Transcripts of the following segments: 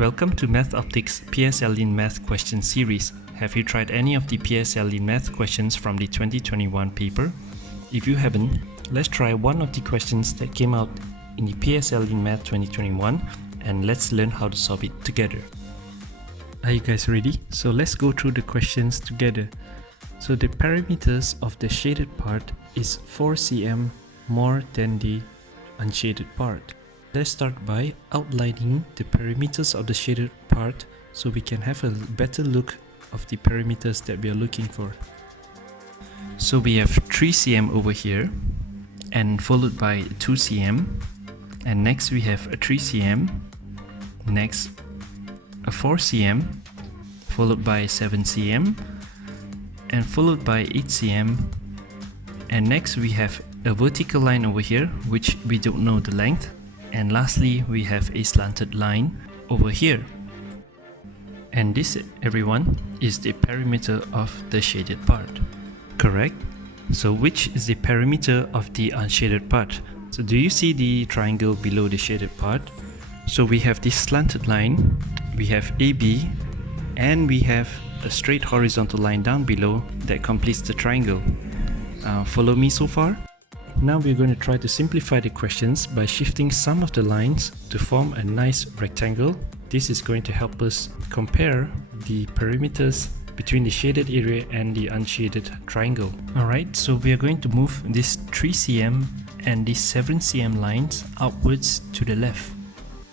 Welcome to Math Optics PSLE Math question series. Have you tried any of the PSLE Math questions from the 2021 paper? If you haven't, let's try one of the questions that came out in the PSLE Math 2021 and let's learn how to solve it together. Are you guys ready? So let's go through the questions together. So the perimeters of the shaded part is 4 cm more than the unshaded part. Let's start by outlining the perimeters of the shaded part so we can have a better look of the perimeters that we are looking for. So we have 3 cm over here and followed by 2 cm, and next we have a 3 cm, next a 4 cm, followed by 7 cm, and followed by 8 cm, and next we have a vertical line over here which we don't know the length, and lastly we have a slanted line over here. And this, everyone, is the perimeter of the shaded part. Correct? So which is the perimeter of the unshaded part? So do you see the triangle below the shaded part? So we have this slanted line, we have AB, and we have a straight horizontal line down below that completes the triangle. Follow me so far? Now we're going to try to simplify the questions by shifting some of the lines to form a nice rectangle. This is going to help us compare the perimeters between the shaded area and the unshaded triangle. Alright, so we are going to move this 3 cm and these 7 cm lines outwards to the left.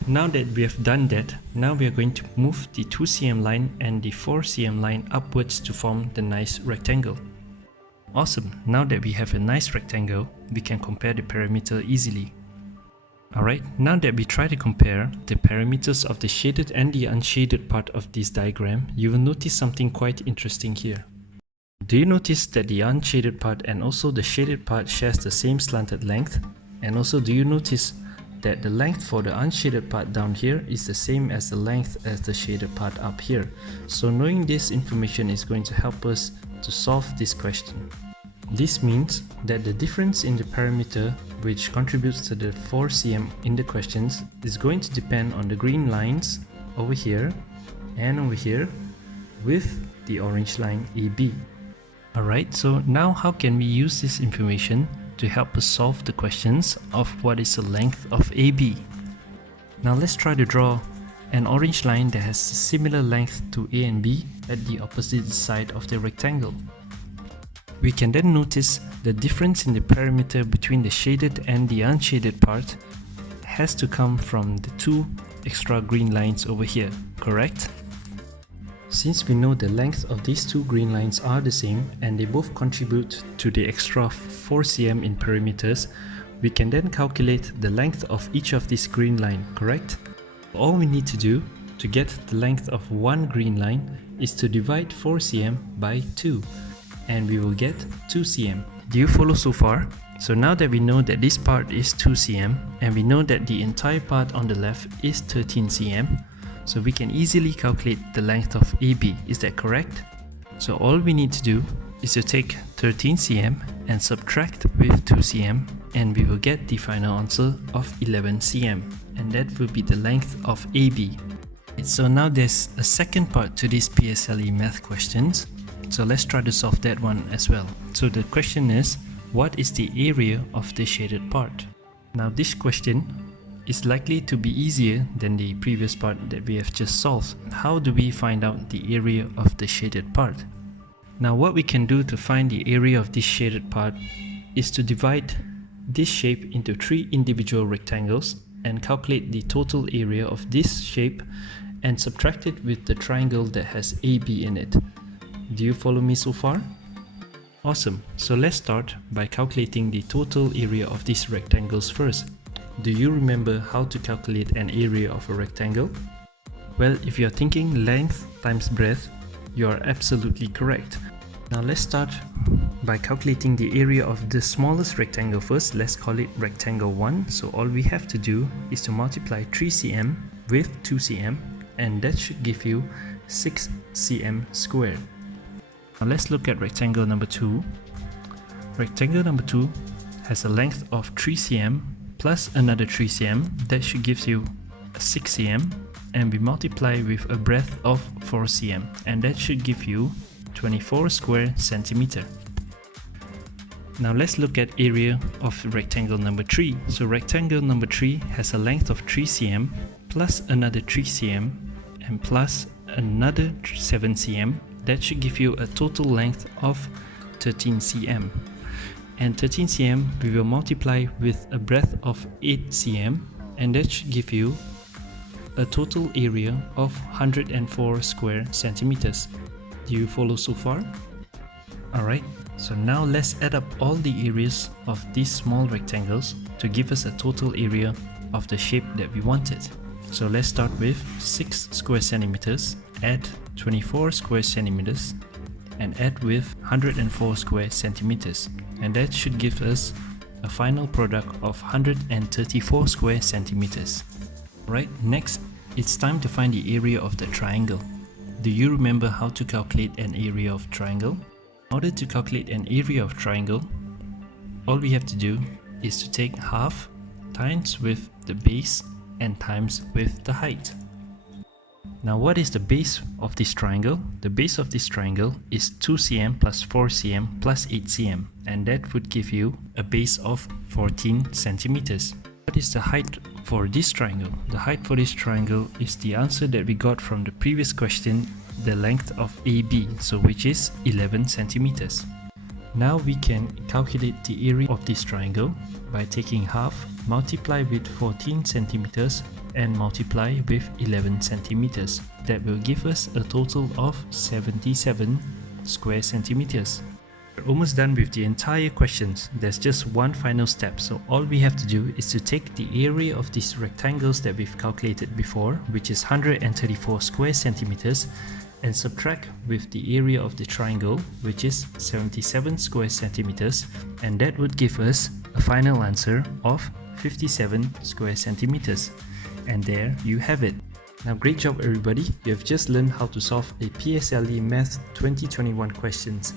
Now that we have done that, now we are going to move the 2 cm line and the 4 cm line upwards to form the nice rectangle. Awesome, now that we have a nice rectangle, we can compare the perimeter easily. Alright, now that we try to compare the perimeters of the shaded and the unshaded part of this diagram, you will notice something quite interesting here. Do you notice that the unshaded part and also the shaded part shares the same slanted length? And also, do you notice that the length for the unshaded part down here is the same as the length as the shaded part up here? So knowing this information is going to help us to solve this question. This means that the difference in the perimeter which contributes to the 4 cm in the questions is going to depend on the green lines over here and over here with the orange line AB. Alright, so now how can we use this information to help us solve the questions of what is the length of AB? Now let's try to draw an orange line that has a similar length to A and B at the opposite side of the rectangle. We can then notice the difference in the perimeter between the shaded and the unshaded part has to come from the 2 extra green lines over here, correct? Since we know the length of these 2 green lines are the same and they both contribute to the extra 4 cm in perimeters, we can then calculate the length of each of these green line, correct? All we need to do to get the length of one green line is to divide 4 cm by 2, and we will get 2 cm. Do you follow so far? So now that we know that this part is 2 cm and we know that the entire part on the left is 13 cm, so we can easily calculate the length of AB, is that correct? So all we need to do is to take 13 cm and subtract with 2 cm, and we will get the final answer of 11 cm, and that will be the length of AB. So now there's a second part to these PSLE math questions, so let's try to solve that one as well. So the question is, what is the area of the shaded part? Now this question is likely to be easier than the previous part that we have just solved. How do we find out the area of the shaded part? Now what we can do to find the area of this shaded part is to divide this shape into 3 individual rectangles and calculate the total area of this shape and subtract it with the triangle that has AB in it. Do you follow me so far? Awesome, so let's start by calculating the total area of these rectangles first. Do you remember how to calculate an area of a rectangle? Well, if you are thinking length times breadth, you are absolutely correct. Now let's start by calculating the area of the smallest rectangle first. Let's call it rectangle 1. So all we have to do is to multiply 3 cm with 2 cm, and that should give you 6 cm squared. Now let's look at rectangle number 2. Rectangle number 2 has a length of 3 cm plus another 3 cm. That should give you 6 cm. and we multiply with a breadth of 4 cm, and that should give you 24 square centimeter. Now let's look at area of rectangle number 3. So rectangle number 3 has a length of 3 cm plus another 3 cm and plus another 7 cm. That should give you a total length of 13 cm. And 13 cm we will multiply with a breadth of 8 cm, and that should give you a total area of 104 square centimeters. Do you follow so far? Alright, so now let's add up all the areas of these small rectangles to give us a total area of the shape that we wanted. So let's start with 6 square centimeters, add 24 square centimeters, and add with 104 square centimeters. And that should give us a final product of 134 square centimeters. Right, next, it's time to find the area of the triangle. Do you remember how to calculate an area of triangle? In order to calculate an area of triangle, all we have to do is to take half times with the base and times with the height. Now what is the base of this triangle? The base of this triangle is 2 cm plus 4 cm plus 8 cm, and that would give you a base of 14 centimeters. What is the height for this triangle? The height for this triangle is the answer that we got from the previous question, the length of AB, so which is 11 centimeters. Now we can calculate the area of this triangle by taking half, multiply with 14 centimeters and multiply with 11 centimeters. That will give us a total of 77 square centimeters. We're almost done with the entire questions. There's just one final step, so all we have to do is to take the area of these rectangles that we've calculated before, which is 134 square centimeters, and subtract with the area of the triangle, which is 77 square centimeters, and that would give us a final answer of 57 square centimeters. And there you have it. Now great job everybody, you have just learned how to solve a PSLE Math 2021 questions.